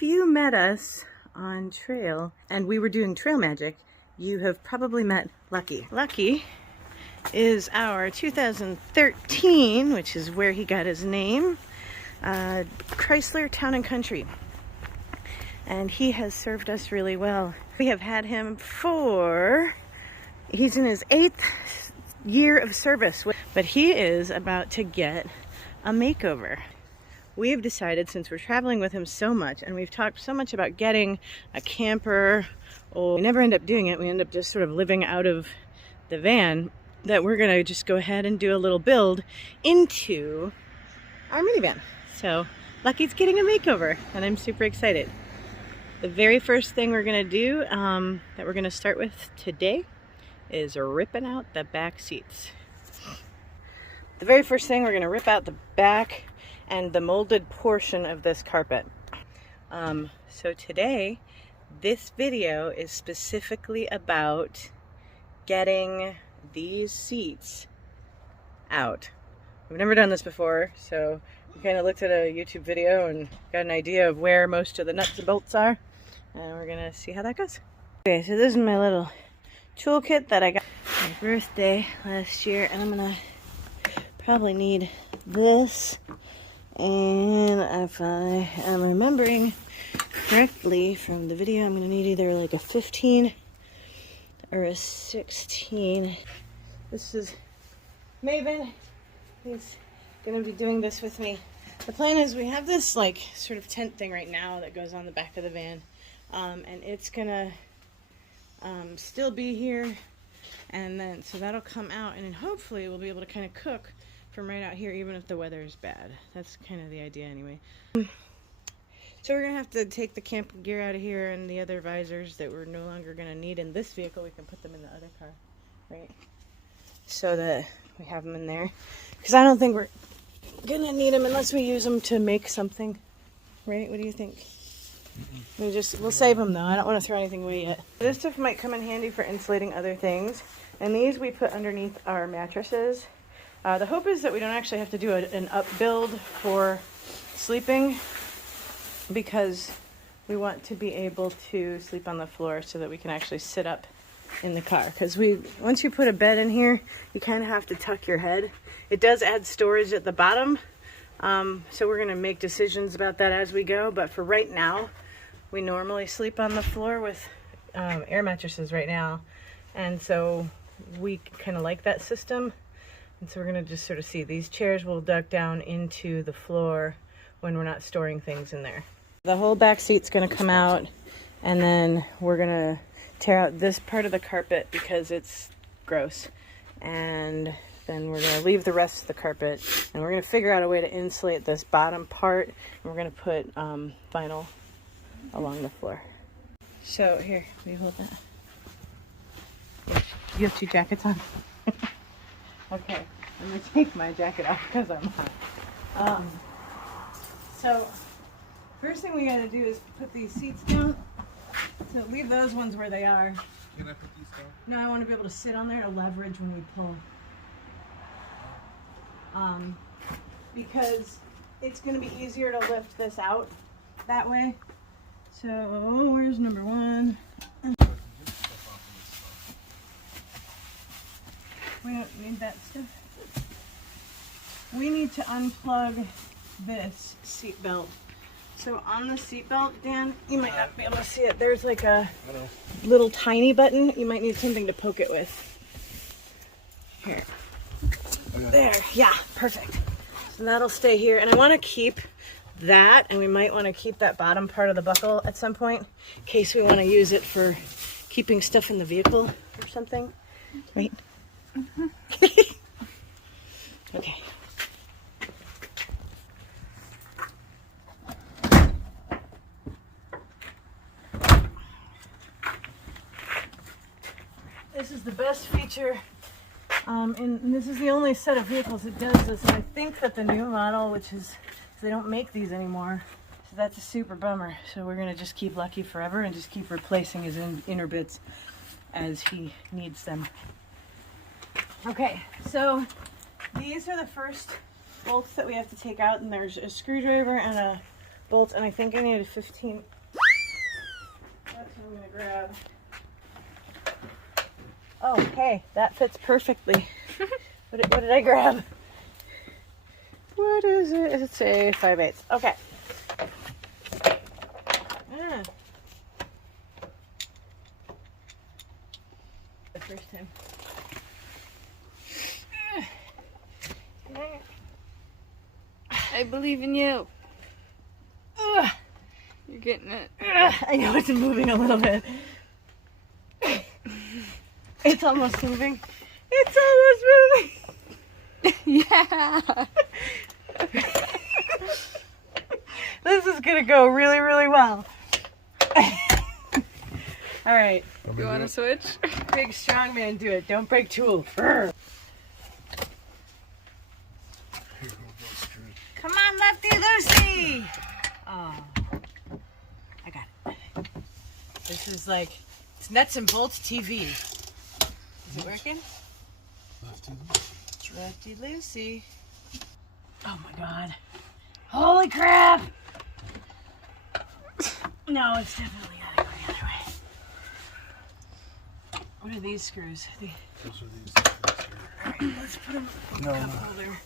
if you met us on trail and we were doing trail magic, you have probably met Lucky. Lucky is our 2013, which is where he got his name, Chrysler Town & Country. And he has served us really well. We have had him he's in his 8th year of service, but he is about to get a makeover. We've decided, since we're traveling with him so much and we've talked so much about getting a camper, or we never end up doing it, we end up just sort of living out of the van, that we're gonna just go ahead and do a little build into our minivan. So Lucky's getting a makeover and I'm super excited. The very first thing we're gonna do, that we're gonna start with today, is ripping out the back seats. The very first thing, we're gonna rip out the back and the molded portion of this carpet. So today, this video is specifically about getting these seats out. We've never done this before, so we kind of looked at a YouTube video and got an idea of where most of the nuts and bolts are, and we're gonna see how that goes. Okay, so this is my little toolkit that I got for my birthday last year, and I'm gonna probably need this. And if I am remembering correctly from the video, I'm going to need either like a 15 or a 16. This is Minivan. He's going to be doing this with me. The plan is we have this like sort of tent thing right now that goes on the back of the van. And it's going to still be here. And then, so that'll come out, and then hopefully we'll be able to kind of cook from right out here, even if the weather is bad. That's kind of the idea anyway. So we're gonna have to take the camping gear out of here, and the other visors that we're no longer gonna need in this vehicle, we can put them in the other car, right? So that we have them in there. Because I don't think we're gonna need them unless we use them to make something, right? What do you think? We'll save them though. I don't want to throw anything away yet. This stuff might come in handy for insulating other things. And these we put underneath our mattresses. The hope is that we don't actually have to do an up build for sleeping, because we want to be able to sleep on the floor so that we can actually sit up in the car. Because once you put a bed in here, you kind of have to tuck your head. It does add storage at the bottom, so we're going to make decisions about that as we go. But for right now, we normally sleep on the floor with air mattresses right now, and so we kind of like that system. And so we're going to just sort of see. These chairs will duck down into the floor when we're not storing things in there. The whole back seat's going to come out, and then we're going to tear out this part of the carpet because it's gross. And then we're going to leave the rest of the carpet, and we're going to figure out a way to insulate this bottom part, and we're going to put vinyl along the floor. So here, will you hold that? Yeah. You have 2 jackets on? Okay, I'm going to take my jacket off because I'm hot. So, first thing we got to do is put these seats down. So leave those ones where they are. Can I put these down? No, I want to be able to sit on there to leverage when we pull. Because it's going to be easier to lift this out that way. So, where's number 1? We don't need that stuff. We need to unplug this seat belt. So on the seat belt, Dan, you might not be able to see it. There's like a little tiny button. You might need something to poke it with. Here. Okay. There. Yeah, perfect. So that'll stay here. And I want to keep that, and we might want to keep that bottom part of the buckle at some point in case we want to use it for keeping stuff in the vehicle or something. Right? Mm-hmm. Okay. This is the best feature, and this is the only set of vehicles that does this. And I think that the new model, which is, they don't make these anymore, so that's a super bummer. So we're gonna just keep Lucky forever and just keep replacing his inner bits as he needs them. Okay, so these are the first bolts that we have to take out, and there's a screwdriver and a bolts, and I think I needed 15. That's what I'm gonna grab. Oh, hey, that fits perfectly. What did I grab? What is it? It's a 5/8. Okay. Ah. The first time. I believe in you. Ugh. You're getting it. Ugh. I know it's moving a little bit. It's almost moving. It's almost moving. Yeah. This is gonna go really, really well. All right. You want to switch? Big strong man, do it. Don't break tool. Urgh. Come on, Lefty Lucy. Oh, I got it. This is like, it's nuts and bolts TV. Is it working? Lefty Lucy. Oh my God. Holy crap. No, it's definitely gotta go the other way. What are these screws? Those are these screws here. Alright, let's put them in the cup holder.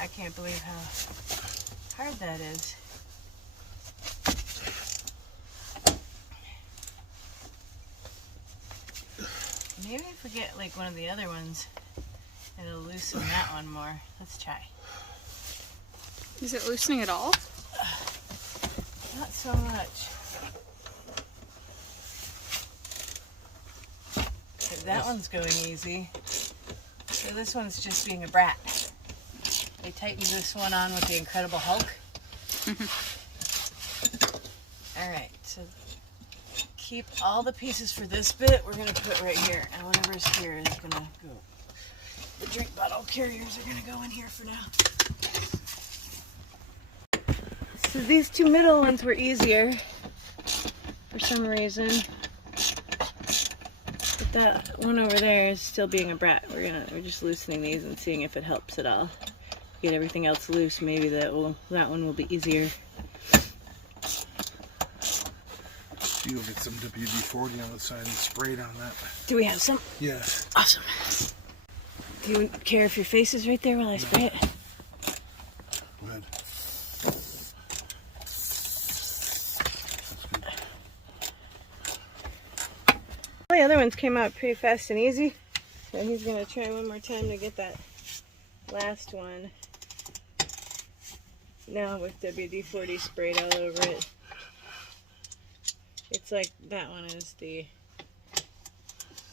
I can't believe how hard that is. Maybe if we get like one of the other ones, it'll loosen that one more. Let's try. Is it loosening at all? Not so much. Okay, that one's going easy. So this one's just being a brat. They tightened this one on with the Incredible Hulk. Alright, so keep all the pieces for this bit we're going to put right here. And whatever's here is going to go. The drink bottle carriers are going to go in here for now. So these two middle ones were easier for some reason. But that one over there is still being a brat. We're just loosening these and seeing if it helps at all. Get everything else loose, maybe that one will be easier. You'll get some WD-40 on the side and spray it on that. Do we have some? Yeah. Awesome. Do you care if your face is right there while I spray it? Go ahead. The other ones came out pretty fast and easy. So he's going to try one more time to get that last one. Now with WD-40 sprayed all over it. It's like that one is the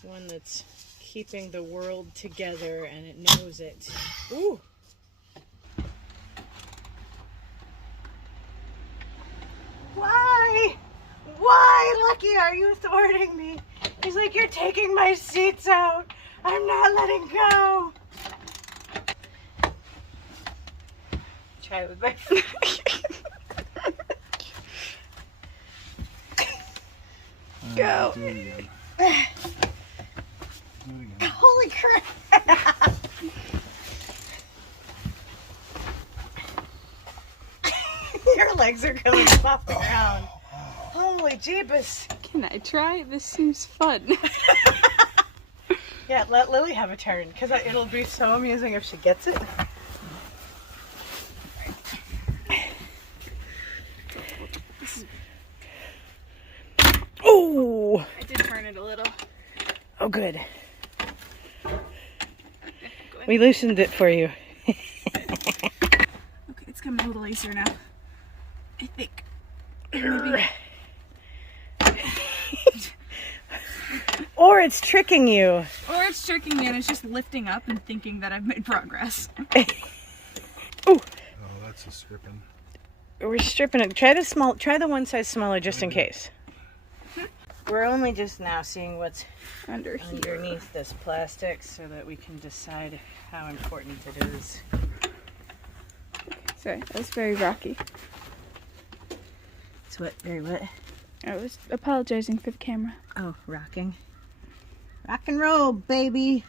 one that's keeping the world together and it knows it. Ooh! Why? Why, Lucky, are you thwarting me? He's like, you're taking my seats out. I'm not letting go. Try it with my foot. Go. Do it again. Do it again. Holy crap. Your legs are coming up off the ground. Holy jeebus. Can I try? This seems fun. Yeah, let Lily have a turn, because it'll be so amusing if she gets it. Oh! I did turn it a little. Oh, good. Okay, go ahead. We loosened it for you. Okay, it's coming a little easier now. I think. Maybe. Or it's tricking you. Or it's tricking me and it's just lifting up and thinking that I've made progress. Ooh. Oh, that's a stripping. We're stripping it. Try the one size smaller just in case. We're only just now seeing what's underneath this plastic so that we can decide how important it is. Sorry, that was very rocky. It's what? Very what? I was apologizing for the camera. Oh, rocking. Rock and roll, baby.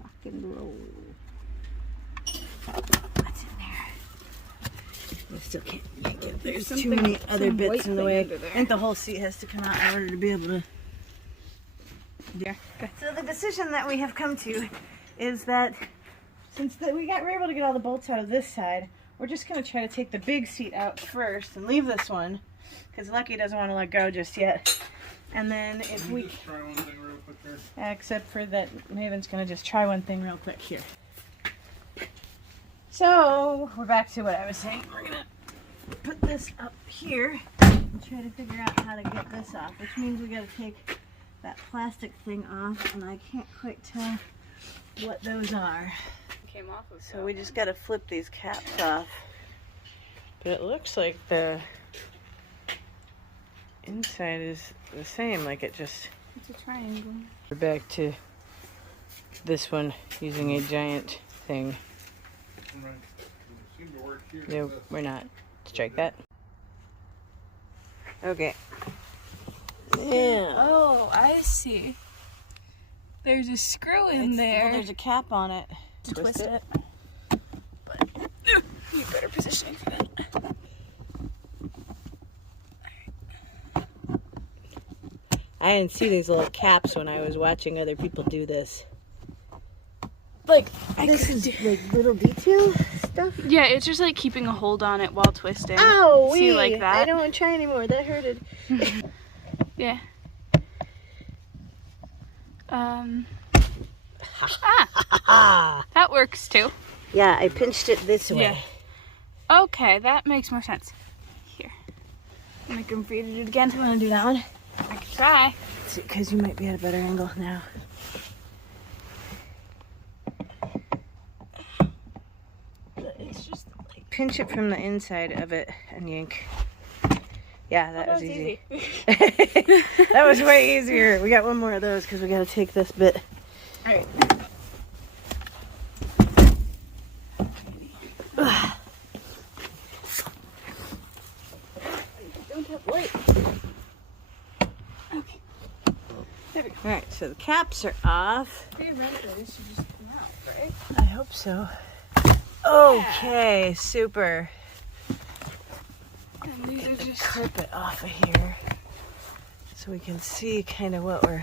Rock and roll. What's in there? I still can't make it. There's too something- many other some white bits in the thing way. under there. I think the whole seat has to come out in order to be able to. Yeah. Okay. So the decision that we have come to is that since we were able to get all the bolts out of this side, we're just going to try to take the big seat out first and leave this one because Lucky doesn't want to let go just yet. And then if we just try one thing real quick here. except for that Maven's going to just try one thing real quick here. So we're back to what I was saying. We're going to put this up here and try to figure out how to get this off, which means we got to take that plastic thing off, and I can't quite tell what those are. Came off of So we just got to flip these caps off. But it looks like the inside is the same, like it just... It's a triangle. We're back to this one using a giant thing. Right. It seemed to work here. No, we're not. Strike that. Okay. Yeah. Oh, I see. There's a screw in there. Well, there's a cap on it. Twist it. But need better positioning for that. I didn't see these little caps when I was watching other people do this. Like, This is like little detail stuff. yeah, it's just like keeping a hold on it while twisting. Ow! See, like that? I don't want to try anymore. That hurted. Yeah. That works too. Yeah, I pinched it this way. Yeah. Okay, that makes more sense. Here. Make them for you to do it again. You want to do that one? I can try. Because you might be at a better angle now. It's just like Pinch it from the inside of it and yank. Yeah, that was easy. That was way easier. We got one more of those because we got to take this bit. All right. Don't have light. Okay. There we go. All right, so the caps are off. Theoretically, this should just come out, right? I hope so. Okay, super. And these are just Clip it off of here so we can see kind of what we're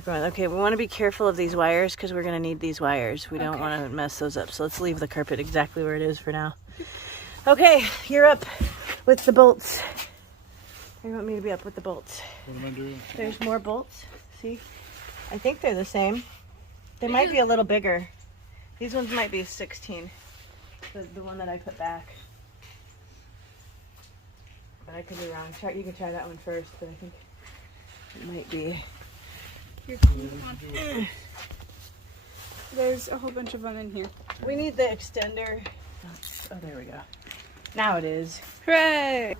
going. Okay, we want to be careful of these wires because we're going to need these wires. We don't want to mess those up. So let's leave the carpet exactly where it is for now. Okay, you're up with the bolts. Or you want me to be up with the bolts? What am I doing? There's more bolts. See? I think they're the same. They might be a little bigger. These ones might be 16. The one that I put back. But I could be wrong. You can try that one first, but I think it might be. here. There's a whole bunch of them in here. We need the extender. Oh, there we go. Now it is. Hooray!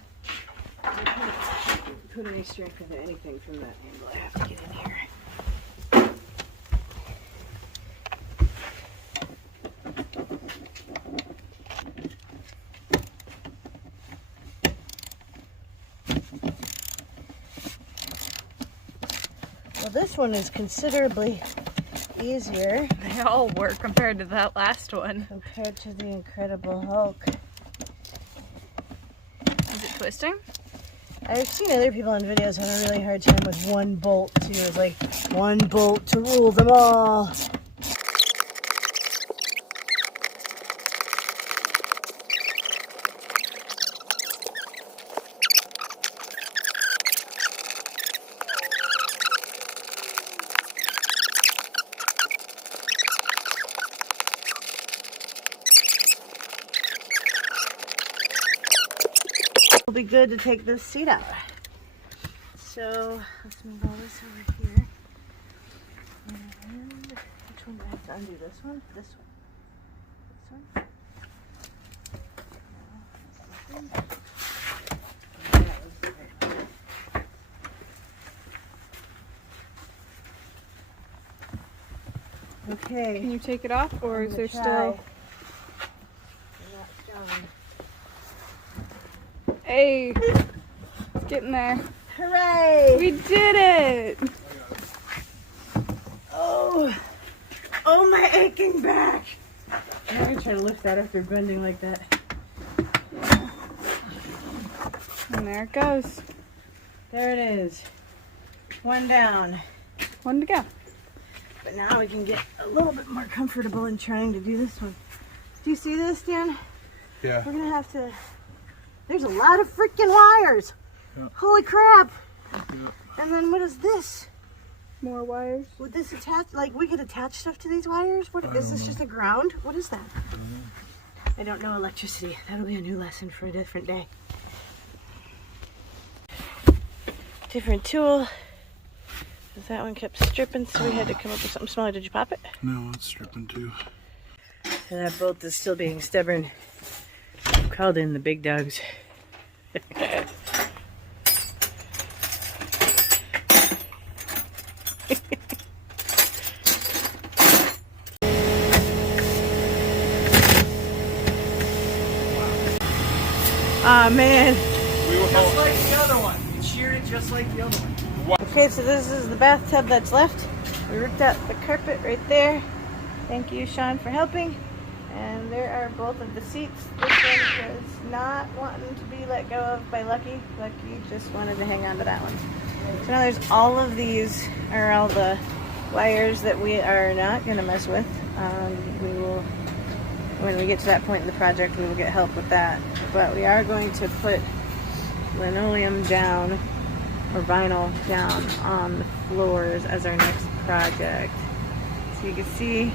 Put any strength into anything from that angle. I have to get in here. Well, this one is considerably easier They all work compared to that last one. compared to the Incredible Hulk. Is it twisting? I've seen other people on videos have a really hard time with one bolt too. It's like one bolt to rule them all. It'll be good to take this seat out. So let's move all this over here. And which one do I have to undo? This one? This one? This one? Okay. Can you take it off, or I'm is gonna there try. still? I'm not done. Hey, it's getting there. Hooray! We did it! Oh, oh my aching back! I'm gonna try to lift that after bending like that. And there it goes. There it is. One down. One to go. But now we can get a little bit more comfortable in trying to do this one. Do you see this, Dan? Yeah. We're gonna have to... There's a lot of freaking wires. Yeah. Holy crap. Yeah. And then what is this? More wires. Would this attach, like we could attach stuff to these wires? What is this, just a ground? What is that? I don't know electricity. That'll be a new lesson for a different day. Different tool. That one kept stripping, so we had to come up with something smaller. Did you pop it? No, it's stripping too. And that bolt is still being stubborn. I've called in the big dogs. Aw, man. Just like the other one. You sheared it just like the other one. Okay, so this is the bathtub that's left. We ripped out the carpet right there. Thank you, Sean, for helping. And there are both of the seats. This one was not wanting to be let go of by Lucky. Lucky just wanted to hang on to that one. So now there's all of these, are all the wires that we are not going to mess with. We will, when we get to that point in the project, we will get help with that. But we are going to put linoleum down, or vinyl down on the floors as our next project. So you can see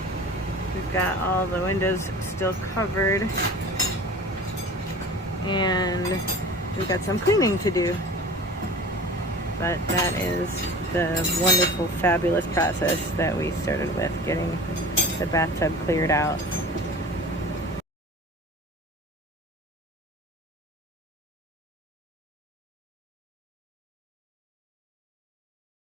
we've got all the windows still covered, and we've got some cleaning to do. But that is the wonderful, fabulous process that we started with, getting the bathtub cleared out.